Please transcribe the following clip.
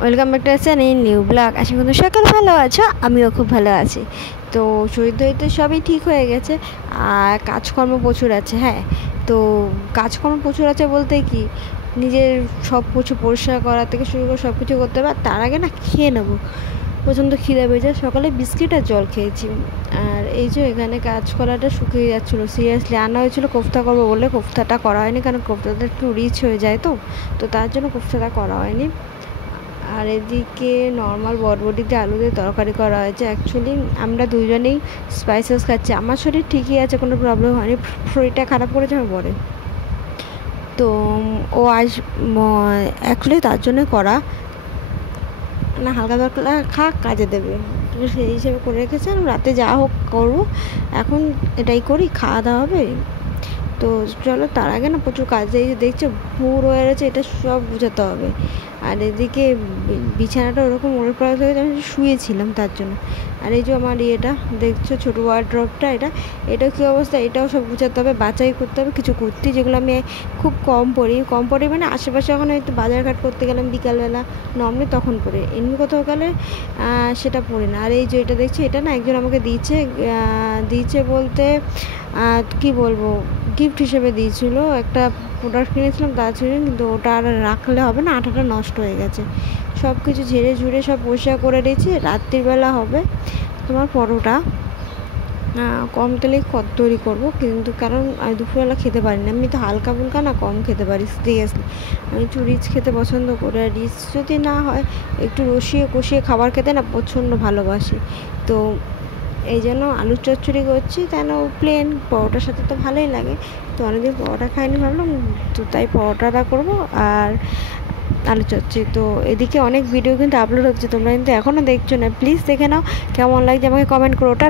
Welcome back to channel new blog. আশা করি সকাল ভালো আছো, আমিও খুব ভালো আছি। তো শরীর তো সবই ঠিক হয়ে গেছে, আর কাজকর্ম প্রচুর আছে। হ্যাঁ, তো কাজকর্ম প্রচুর আছে বলতে কি, নিজের সব কিছু পরিষ্কার করা থেকে শুরু করে সব কিছু করতে হবে। তার আগে না খেয়ে নেবো, প্রচণ্ড খিদে পেয়েছে। সকালে বিস্কিট আর জল খেয়েছি। আর এই যে এখানে কাঁচকলাটা শুকিয়ে যাচ্ছিলো, সিরিয়াসলি আনা হয়েছিল কোফতা করবো বলে, কোফতাটা করা হয়নি, কারণ কোফতাটা একটু রিচ হয়ে যায়, তো তার জন্য কোফতাটা করা হয়নি। আর এদিকে নর্মাল বটবটিতে আলু দিয়ে তরকারি করা হয়েছে। অ্যাকচুয়ালি আমরা দুজনেই স্পাইসেস খাচ্ছি। আমার শরীর ঠিকই আছে, কোনো প্রবলেম হয়নি। শরীরটা খারাপ করেছে আমার পরে, তো ও আজ অ্যাকচুয়ালি তার জন্য করা না, হালকা তরকারি খাক, কাজে দেবে, তো সেই হিসেবে করে রেখেছে। রাতে যা হোক করবো, এখন এটাই করি, খাওয়া দাওয়া হবে। তো চলো, তার আগে না প্রচুর কাজ, এই যে দেখছো ভুর হয়ে রয়েছে, এটা সব বুঝাতে হবে। আর এদিকে বিছানাটা ওরকম ওড়ে পড়া হয়ে গেছে, আমি শুয়েছিলাম তার জন্য। আর এই যে আমার ইয়েটা দেখছো, ছোটো ওয়ার্ড্রপটা, এটাও কী অবস্থা, এটাও সব গুছাতে হবে, বাছাই করতে হবে। কিছু কুর্তি যেগুলো আমি খুব কম পরি মানে আশেপাশে এখন একটু বাজারঘাট করতে গেলাম বিকালবেলা, নর্মালি তখন পরে, এমনি কোথাও গেলে সেটা পরি না। আর এই যে এটা দেখছি, এটা না একজন আমাকে দিয়েছে বলতে কি বলবো, গিফট হিসেবে দিয়েছিল। একটা প্রোডাক্ট কিনেছিলাম তার ছিল, কিন্তু ওটা আর রাখলে হবে না, আঠাটা নষ্ট হয়ে গেছে। সব কিছু ঝেড়ে ঝুড়ে সব পরিষ্কার করে দিয়েছি। রাত্রিবেলা হবে তোমার পরোটা, কম তেলেই তৈরি করবো, কিন্তু কারণ আমি দুপুরবেলা খেতে পারি না, আমি তো হালকা ফুলকা না কম খেতে পারি সিরিয়াসলি। আমি একটু রিচ খেতে পছন্দ করি, আর রিচ যদি না হয় একটু রসিয়ে কষিয়ে খাবার খেতে না প্রচণ্ড ভালোবাসি। তো এই জন্য আলুর চচ্চড়ি করছি, কেন প্লেন পরোটার সাথে তো ভালোই লাগে। তো অনেকদিন পরোটা খাইনি, ভাবলাম তো তাই পরোটাটা করবো আর আলু চচ্চড়ি। তো এদিকে অনেক ভিডিও কিন্তু আপলোড হচ্ছে, তোমরা কিন্তু এখনও দেখছো না, প্লিজ দেখে নাও। কেমন লাগছে আমাকে কমেন্ট করো। টাটা।